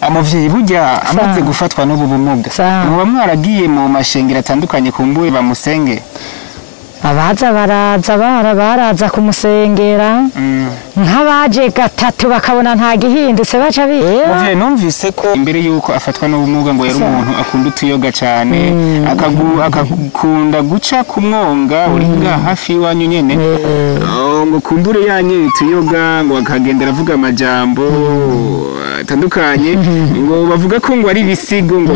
Amuvyeyi burya amaze gufatwa n'ubu bumuga muba mwaragiye mu mashengero atandukanye kumbuye bamusenge abaza baraza kumusengera nk'abaje gatatu bakabona nta gihindutse baca biba muvyeyi numvise ko imbere yuko afatwa n'ubumuga ngo yari umuntu akunda utuyoga cane akakunda guca ku mwonga uri hafi iwanyu nyene ngo kumbure yanye utuyoga ngo akagendera avuga amajambo atandukanye ngo bavuga ko ngo ari bisigo ngo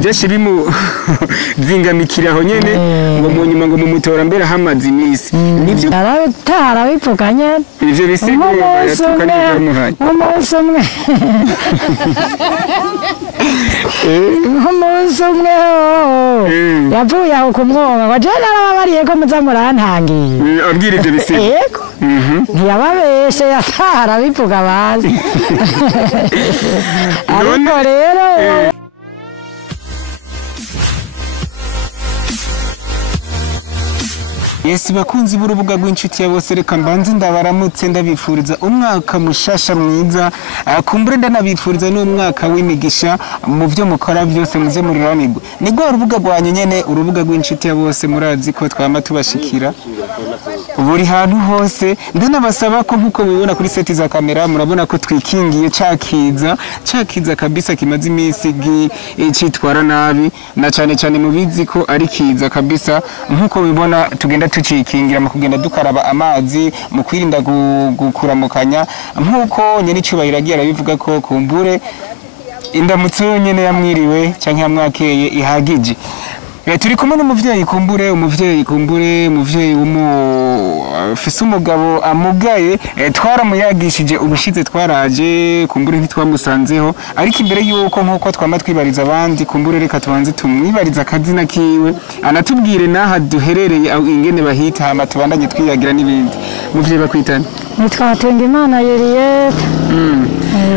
byaciye bimu zingamikiraho nyene ngo mu nyuma ngo mumutora mbere hamaze imisi nivyo tarabivuganye ivyo bisigo yatukanye n'umuhanye umunsi umwe yavuye aho kumwonga ngo je narababariye ko muza murantangiye abwira ivyo bisigo yego ntiyababeshe yatarabivuga bazi ariko rero Yesi bakunzi b'urubuga rw'inshuti ya bose reka mbanze ndabaramutse ndabifuriza umwaka mushasha mwiza kumbure ndanabifuriza n'umwaka w'imigisha mu byo mukora byose muze muriranirwe nigwa urubuga rwanyu nyene urubuga rw'inshuti ya bose murazi ko twama tubashikira buri hantu hose ndanabasaba ko nkuko mubibona kuri seti za kamera murabona ko twikingiye cakiza kabisa kimaze imisi citwara nabi na cane mubizi ko ari kiza kabisa nkuko mubibona tugenda tucikingira mu kugenda dukaraba amazi mu kwirinda gukuramukanya nkuko nyene icubahiro agiye arabivuga ko kumbure indamutso nyene yamwiriwe canke yamwakeye ihagije turi kumwe n'umuvyeyi kumbure ufise umugabo amugaye twaramuyagishije ubushize twaraje kumbure ntitwamusanzeho ariko imbere yuko nkuko twama twibariza abandi kumbure reka tubanze tumwibariza akazina kiwe anatubwire naha duherereye ingene bahita hama tubandanye twiyagira n'ibindi muvyeyi bakwitana nitwatunga imana Yerieta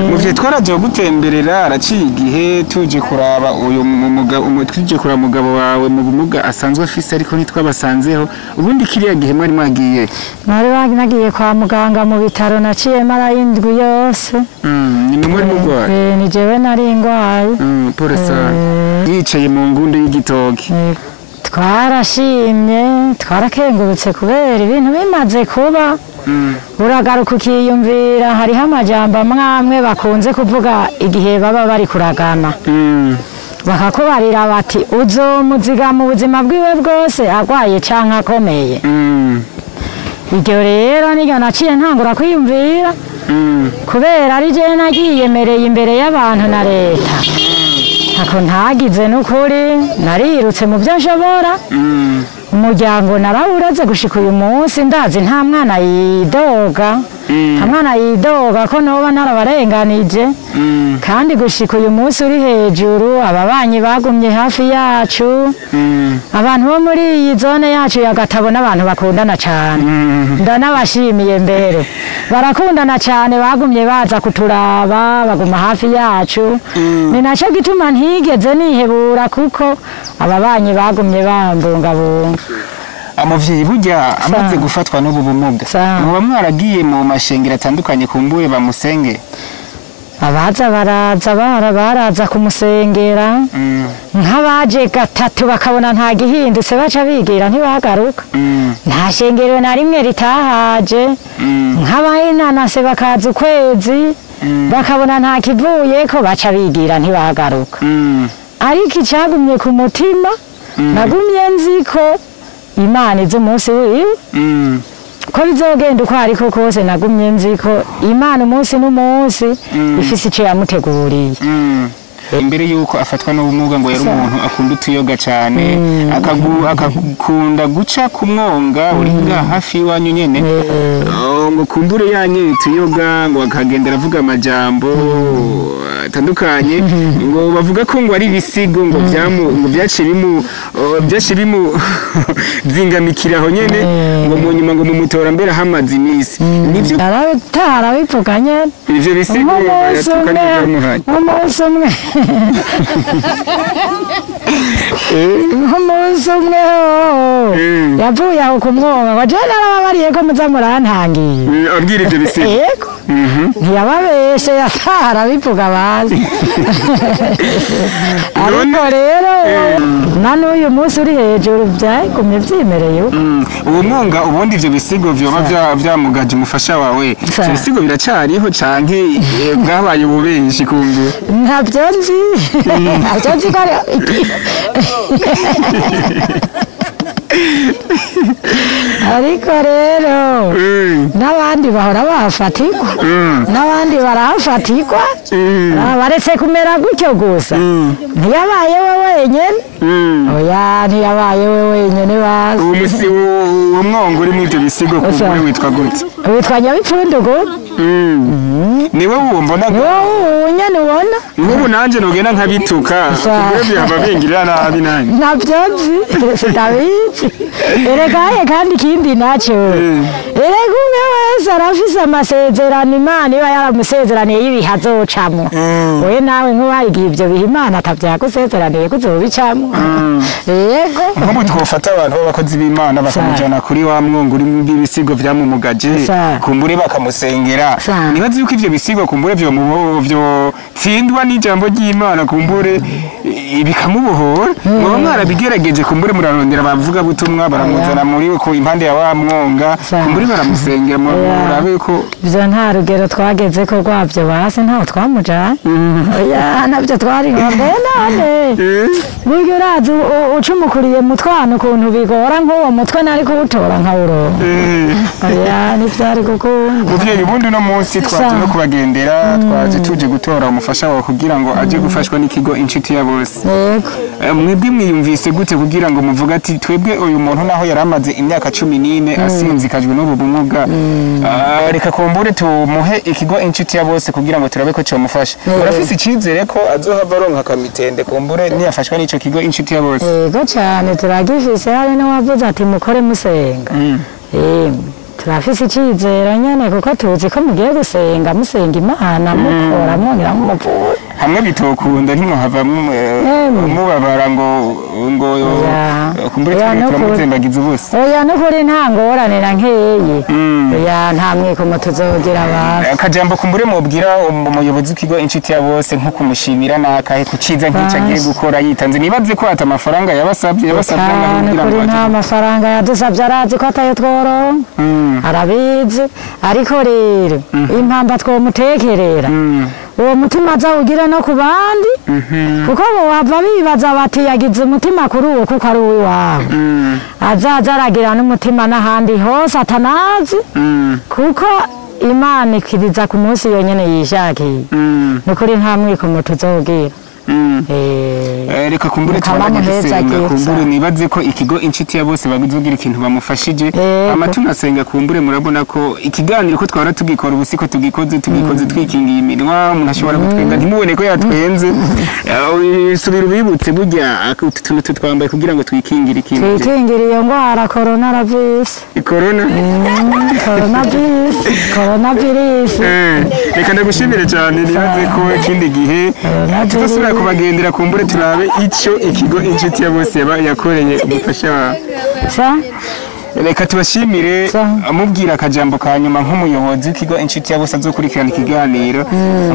muvyeyi twaraje gutemberera araciye igihe tuje kuraba uyu mugabo wawe mu bumuga asanzwe afise ariko ntitwabasanzeho ubundi kiriya gihe mwari mwagiye nagiye kwa muganga mu bitaro naciye mara indwi yose ni mwari mugwaye ni jewe nari ngwaye pole sana yicaye mu ngundu y'igitoki twarashimye twarakengurutse kubera ibintu bimaze kuba uragaruka ukiyumvira hariho amajambo amwe bakunze kuvuga igihe baba bari kuragana bakakubarira bati uzomuziga mu buzima bwiwe bwose agwaye canke akomeye iryo rero niryo naciye ntangura kwiyumvira kubera ari jewe nagiyemereye imbere y'abantu na leta ako ntagize n'ukuri narirutse mu byo nshobora umuryango narawureze gushika uyu munsi ndazi nta mwana yidoga ko noba narabarenganije kandi gushika uyu munsi uri hejuru ababanyi bagumye hafi yacu abantu bo muri iyi zone yacu ya Gatabo n'abantu bakundana cane ndanabashimiye mbere barakundana cane bagumye baza kuturaba baguma hafi yacu ni naco gituma ntigeze nihebura kuko ababanyi bagumye bambungabunga amuvyeyi burya amaze gufatwa n'ubu bumuga muba mwaragiye mu mashengero atandukanye kumbuye bamusenge abaza baraza kumusengera nk'abaje gatatu bakabona nta gihindutse baca bigira ntibagaruka nta shengero na rimwe ritahaje nk'abayinanase bakaza ukwezi bakabona nta kivuyeko baca bigira ntibagaruka ariko icagumye ku mutima nagumye nziko Imana izo umunsi wiwe ko bizogenda uko ariko kose nagumye nziko Imana umunsi n'umunsi ifise ico yamuteguriye imbere yuko afatwa n'ubumuga ngo yari umuntu akunda utuyoga cane akakunda guca ku mwonga uri hafi iwanyu nyene ngo kumbure yanye utuyoga ngo akagendera avuga amajambo atandukanye ngo bavuga ko ngo ari bisigo ngo byaciye bimu zingamikiraho nyene ngo mu nyuma ngo mumutora mbere hamaze imisi nivyo tarabivuganye ivyo bisigo yatukanye n'umuhanye umunsi umwe nk'umunsi umwe yavuye aho ku mwonga ngo jewe narababariye ko muza murantangiye abwira ibyo bisigo yego ntiyababeshe yatahara bivuga bazi ariko rero na n'uyu munsi uri hejuru byagumye byimereye uwo mwonga ubundi ivyo bisigo vyoba vyamugaje umufasha wawe ivyo bisigo biracariho canke bwabaye ububenshi kumbe ntabyo nzi ko ariko rero n'abandi bahora bahafatirwa n'abandi barahafatirwa baretse kumera gutyo gusa ntiyabaye we wenyene oya ntiyabaye we wenyene bazi uwo mwongo uri mw'ivyo bisigo kumbure witwa gute witwa Nyabipfundugu niwe umbona nyene ubona nk'ubu nanje nogenda nkabituka kumbure vyaba bingirira nabi nanje navyo nzi sindabizi eregaye kandi ikindi naco erega umwe wese arafise amasezerano Imana iba yaramusezeraniye y'ibihe azocamwo we nawe nk'ubaye igihe ivyo bihe Imana atavyagusezeraniye kuzobicamwo yego nk'ubu twofata abantu b'abakozi b'Imana bakamujana kuri wa mwongo uri mu bisigo vyamumugaje kumbure bakamusengera nibazi yuko ivyo bisigo kumbure vyo tsindwa n'ijambo ry'Imana kumbure bikamubohora muba mwarabigerageje kumbure murarondera bavuga butumwa baramuzana muri ko impande ya wa mwonga kumbure baramusengera murabe ko byo nta rugero twageze ko rwabyo base ntaho twamujanye oya nabyo twari ngombe none buryo urazi ucumukuriye mutwana ukuntu bigora nk'uwo mutwe nari kuwutora nkawuro oya nivyari gukunda muvyeyi bundi no munsi twaje no kubagendera twaje tuje gutora umufasha wawe kugira ngo aje gufashwa n'ikigo inshuti ya bose mwebwe mwiyumvise gute kugira ngo muvuga ati twebwe uyu muntu naho yaramaze imyaka 14 asinzikajwe n'ubu bumuga reka kumbure tumuhe ikigo inshuti ya bose kugira ngo turabe ko cyomufasha urafise icizere ko azohava aronka kamitende kumbure niyafashwa n'ico kigo inshuti ya bose yego cyane turagifise hari no wavuze ati mukore musenga turafise icizero nyene kuko tuzi ko mugiye gusenga musenga Imana mukora mwongera mumuvura hamwe bitokunda ntimwahava mubabara ngo kumbure turamutsembagiza ubusa oya nukuri nta ngorane na nkeye oya nta mwikomo tuzogira abantu akajambo kumbure mubwira umuyobozi w'ikigo inshuti ya bose nko kumushimira nakahe kuciza nk'icyo agiye gukora yitanze nibaze ko ata amafaranga yabasabye nukuri nta mafaranga yadusabye arazi ko atayo tworonka arabizi ariko rero impamba twomutekerera uwo mutima azawugira no ku bandi kuko bo bava bibaza bati yagize umutima kuri uwo kuko ari uwiwabo azaza aragira n'umutima n'ahandi hose atanazi kuko Imana ikiriza ku munsi yonyene yishakiye nukuri nta mwikomo tuzogira reka kumbure twaragisenga kumbure nibaze ko ikigo inshuti ya bose bagizogira ikintu bamufashije amatunasenga kumbure murabona ko ikiganiro ko twara tugikora ubusiko tugikoze twikingiye iminwa umuntu ashobora gutwenga ntimubone ko yatwenze subira ubibutse burya utuntu twambaye kugira ngo twikingire ikintu twikingire iyo ngwara coronavirus coronavirus reka ndagushimire cyane nibaze ko ikindi gihe tuzosubira kubagendera kumbure turabe ico ikigo inshuti ya bose yakoreye umufasha wawe reka tubashimire amubwira akajambo ka nyuma nk'umuyobozi w'ikigo inshuti ya bose azokurikirana ikiganiro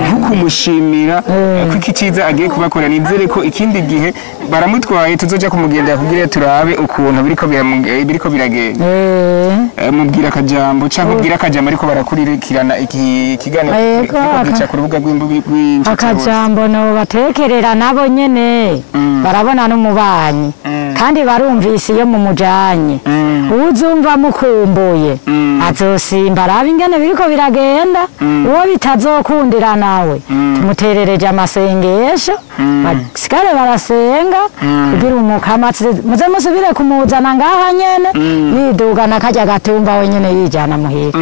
nko kumushimira ko iki ciza agiye kubakorera nizere ko ikindi gihe baramutwaye tuzoja kumugendera kugira turabe ukuntu biriko biragenda mubwira akajambo cyangwa mubwira akajambo ariko barakurikirana iki kiganiro gica ku rubuga rw'inshuti akajambo no batekerera nabo nyene barabona n'umubanyi kandi barumvise iyo mu mujanye uzumva mukumbuye azosimba arabe ingene biriko biragenda uwo bitazokundira nawe tumuterereje amasengesho basigare barasenga kugira umukama muze musubire kumuzana ngaha nyene yidugana kajya gatumba we nyene yijana muhira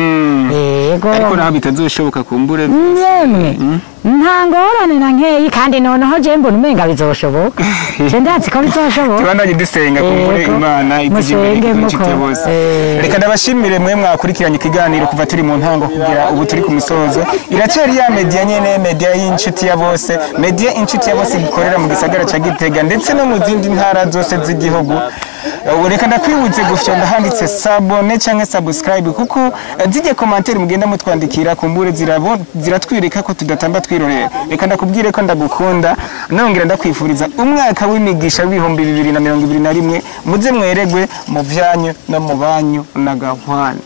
yego ariko naho bitazoshoboka kumbure yemwe nta ngorane na nkeyi kandi noneho je mbona umenga bizoshoboka je ndazi ko bizoshoboka tubandanye dusenga kumbure Imana itujibire inshuti bose reka ndabashimire mwe mwakurikiranye ikiganiro kuva turi mu ntango kugira ubu turi ku musozo iracari ya media nyene media y'inshuti ya bose media inshuti ya bose gikorera mu gisagara ca Gitega ndetse no mu zindi ntara zose z'igihugu reka ndakwibutse gufyonda handitse sabone canke subscribe kuko zijye commentaire mugenda mutwandikira kumbure ziratwirika ko tudatamba twirorera reka ndakubwire ko ndagukunda nongera ndakwifuriza umwaka w'imigisha w'ibihumbi 2021 muze mweregwe mu vyanyu no mu banyu na gahwana